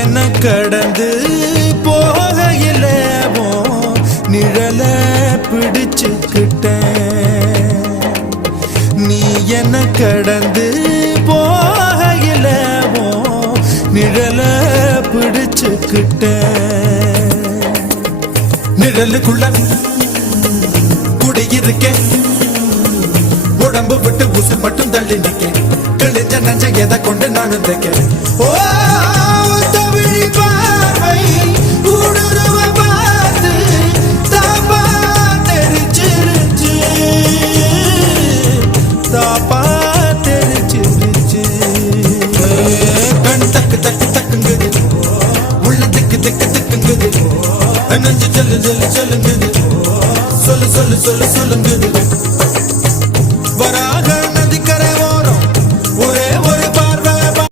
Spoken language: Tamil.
என்ன கடந்து போகையில நிழல பிடிச்சுக்கிட்டேன். நீ என்ன கடந்து போகையில நிழல பிடிச்சுக்கிட்டேன். நிழலுக்குள்ள குடியிருக்கேன், உடம்பு விட்டு உசு மட்டும் தள்ளி நிக்க, கிழிஞ்ச நஞ்ச எதை கொண்டு நானும் தைக்க. ஓ தமிழ் பார்வை ஊடுருவ பார்த்து தாப்பா தெரிச்சிருச்சு, தாப்பா தெரிச்சிருச்சு. கண் தக்கு தக்கு தக்குங்குது, உள்ள திக்கு திக்கு திக்குங்குது, நஞ்சு சொல்லு சொல்லு சொல்லுங்குது, சொல்லு சொல்லு சொல்லு சொல்லுங்குது.